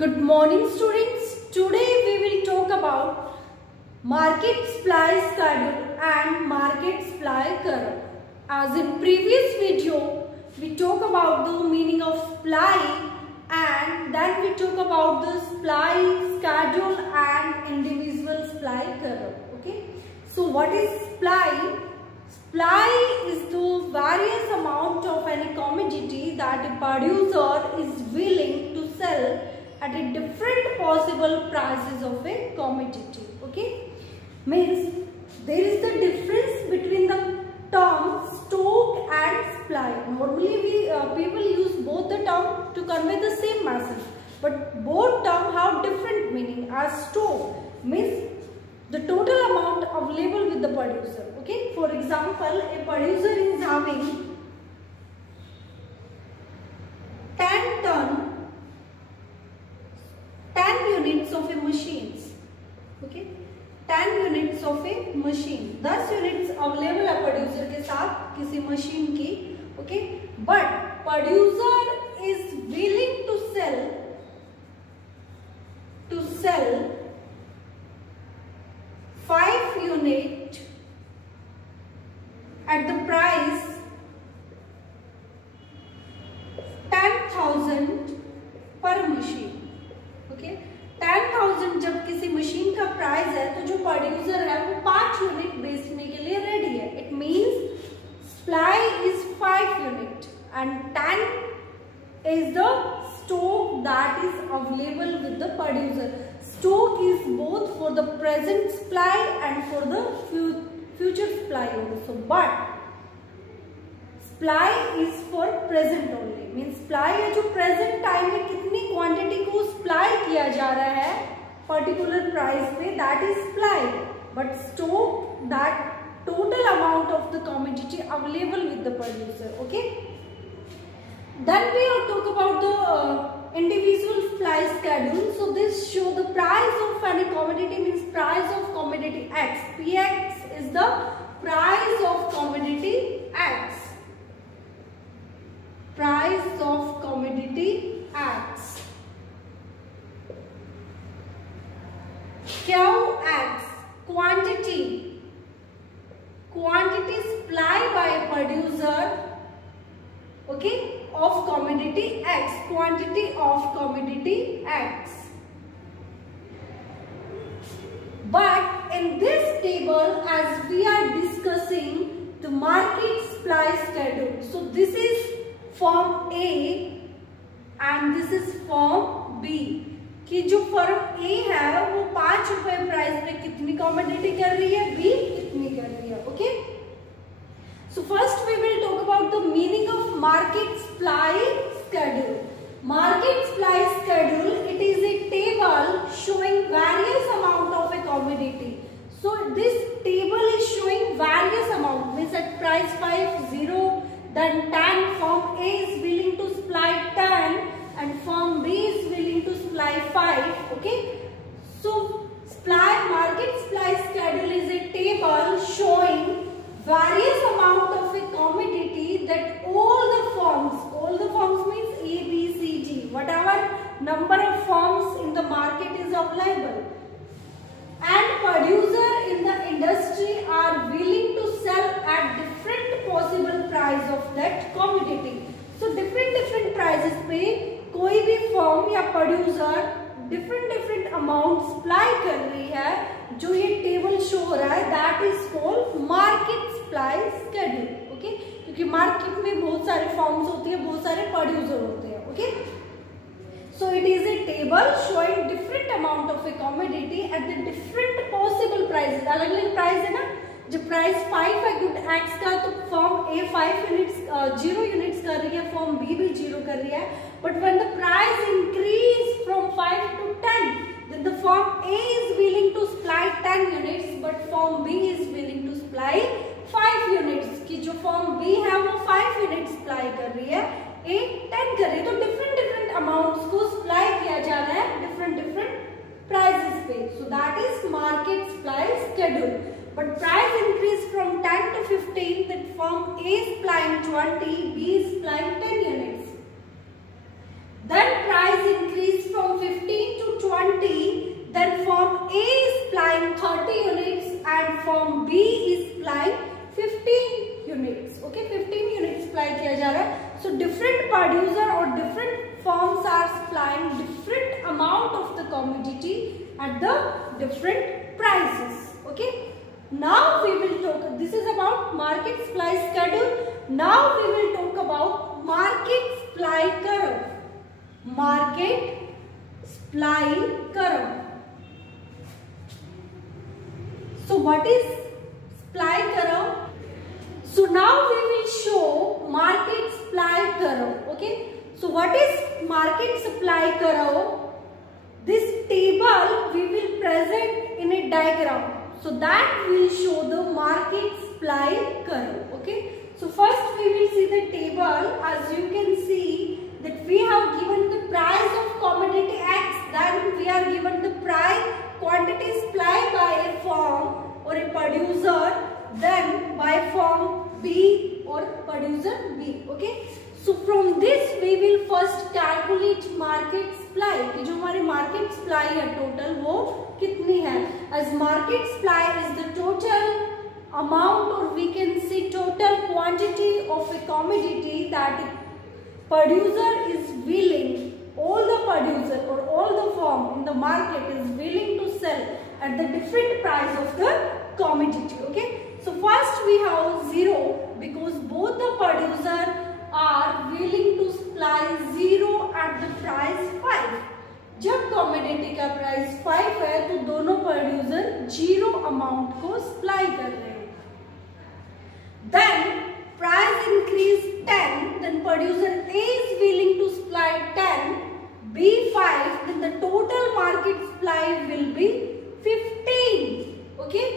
Good morning students. Today we will talk about market supply schedule and market supply curve. As in previous video we talk about the meaning of supply and then we talk about the supply schedule and individual supply curve. Okay. So what is supply? Supply is the various amount of any commodity that a producer is willing to sell at a different possible prices of a commodity. Okay, means there is the difference between the term stock and supply. Normally we people use both the term to convey the same message, but both term have different meaning. As stock means the total amount available with the producer. Okay, for example, a producer is having 10 units of a machines. Okay, 10 units of a machine, 10 units available है producer के साथ किसी machine की. Okay, but producer is willing to sell 5 unit at the price 10,000 per machine. Okay, 10,000 जब किसी machine का price है तो जो प्रोड्यूसर है वो 5 यूनिट बेचने के लिए रेडी है. It means supply is 5 unit and 10 is the stock that is available with the producer. Stock is both for the present supply and for the future supply also, but supply is for present only. Means supply है जो present time में कितनी quantity को supply किया जा रहा है particular price पे, that is supply. But stock that total amount of the commodity available with the producer. Okay. Then we will talk about the individual supply schedule. So this show the price of any commodity, means price of commodity X. Px is the price of commodity X. Price of commodity X. Qx quantity. Quantity supplied by a producer. Okay, of commodity X, quantity of commodity X. But in this table, as we are discussing the market supply schedule, so this is form A and this is form B. कि जो firm A है वो 5 रुपए price पे कितनी commodity कर रही है, B कितनी कर रही है. Okay, so first we will talk about the meaning of market supply schedule. Market supply schedule, it is a table showing various amount of a commodity. So this table is showing various amount, means at price 5, 0, then 10, firm A is willing to supply 10 and firm B is willing to supply 5. Okay, so market supply schedule is a table showing various amount of a commodity that all the firms means A, B, C, D, whatever number of firms in the market is available, and producer in the industry are willing to sell at different possible price of that commodity. So different prices पे कोई भी firm या producer different amount supply कर रही है. जो ये table show हो रहा है that is called market supply schedule. Okay, क्योंकि मार्केट में बहुत सारे फॉर्म्स होते हैं, बहुत सारे प्रोड्यूसर होते हैं. Okay, so it is a table showing different amount of a commodity at the different possible prices. अलग अलग प्राइस है ना. जब प्राइस 5 है गुड एक्स का तो फॉर्म ए 5 यूनिट्स 0 यूनिट्स कर रही है, फॉर्म बी भी 0 कर रही है. But when the price increase from 5 to 10, then the firm A is willing to supply 10 units, but firm B is willing to supply 5 units. कि जो firm B है वो 5 units supply कर रही है, A 10 कर रही है. तो different amounts को supply किया जा रहा है different prices पे. So that is market supply schedule. But price increase from 10 to 15, that firm A is supplying 20, B is supplying 10 units. Then price increase from 15 firm B is supplying 15 units. Okay, 15 units supply किया जा रहा है. So different producer or different firms are supplying different amount of the commodity at the different prices. Okay. Now we will talk. This is about market supply schedule. Now we will talk about market supply curve. Market supply curve. So what is supply curve? So now we will show market supply curve. Okay. So what is market supply curve? This table we will present in a diagram. So that will show the market supply curve. Okay. So first we will see the table. As you can see that we have given the price of commodity X. Then we are given the price quantity supplied by a firm or a producer. Then by firm B or producer B. Okay. So from this we will first calculate market supply कि जो हमारी market supply है total वो कितनी है. As market supply is the total amount or we can see total quantity of a commodity that producer is willing, all the producer or all the firm in the market is willing to sell at the different price of the commodity. Okay. So first we have 0 because both the producer are willing to supply 0 at the price 5. जब commodity का price 5 है तो दोनों producer 0 amount को supply कर रहे हैं. Then price increase 10, then producer A is willing to supply 10, B 5, then the total market supply will be 15. Okay.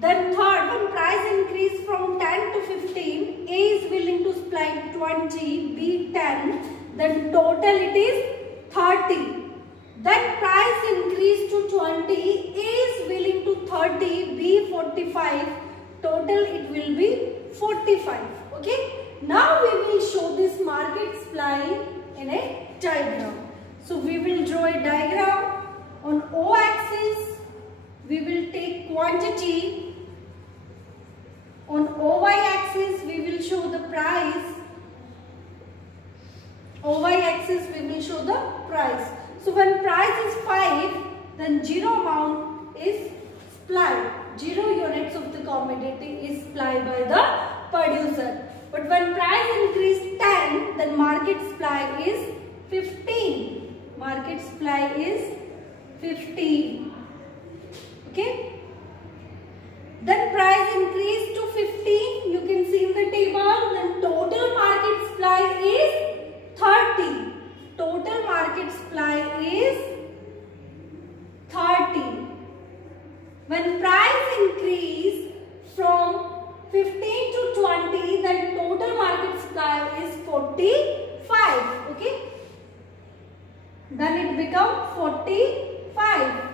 Then third, when price increase from 10 to 15, A is willing to supply 20, B 10, then total it is 30. Then price increase to 20, A is willing to 30, B 45, total it will be 45. Okay. Now we will show this market supply in a diagram. So we will draw a diagram. On O axis, we will take quantity. On OY axis, we will show the price. OY axis, we will show the price. So when price is 5, then 0 amount is supplied. 0 units of the commodity is supplied by the producer. But when price increase 10, then market supply is 15. Market supply is 15. Okay. Then price increase to 15, you can see in the table, then total market supply is 30. Total market supply is 30. When price increase from 15 to 20, then total market supply is 45. Okay. Then it becomes 45.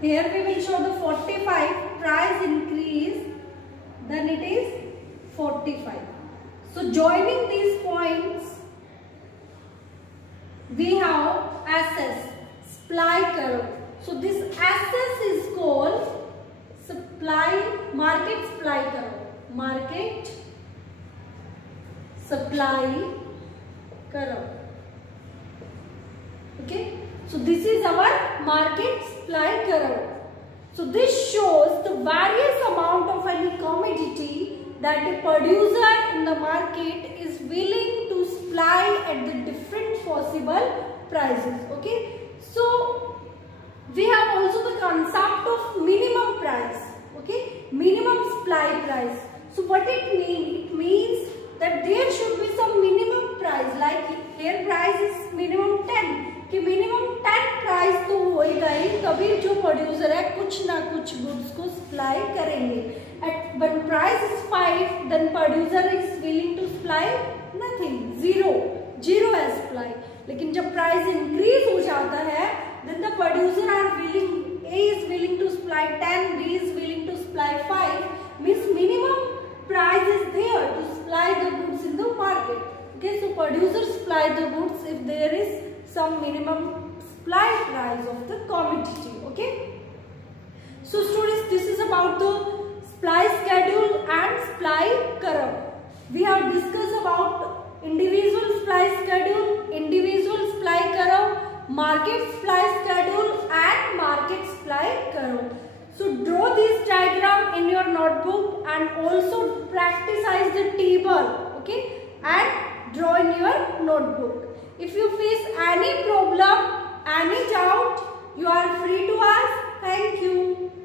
Here we will show the 45, price increase, then it is 45. So joining these points, we have SS, supply curve. So this SS is called market supply curve. Market supply curve. Okay. So this is our market supply curve. So this shows the various amount of any commodity that a producer in the market is willing to supply at the different possible prices. Okay. So we have also the concept of minimum price. Okay. Minimum supply price. So what it means? It means that there should be some minimum price. Like here price is minimum 10. कि minimum 10 price तो होएगा ही, तभी जो producer है कुछ ना कुछ goods को सप्लाई करेंगे. At when price is 5, then producer is willing to supply nothing, zero है सप्लाई. लेकिन जब प्राइस इंक्रीज हो जाता है, then the producer are willing, A is willing to supply 10, B is willing to supply 5, means minimum price is there to supply the goods in the market. Okay, so producer supply the goods if there is some minimum supply price of the commodity. Okay. So students, this is about the supply schedule and supply curve. We have discussed about individual supply schedule, individual supply curve, market supply schedule and market supply curve. So draw this diagram in your notebook and also practicize the table, okay, and draw in your notebook. If you face any problem, any doubt, you are free to ask. Thank you.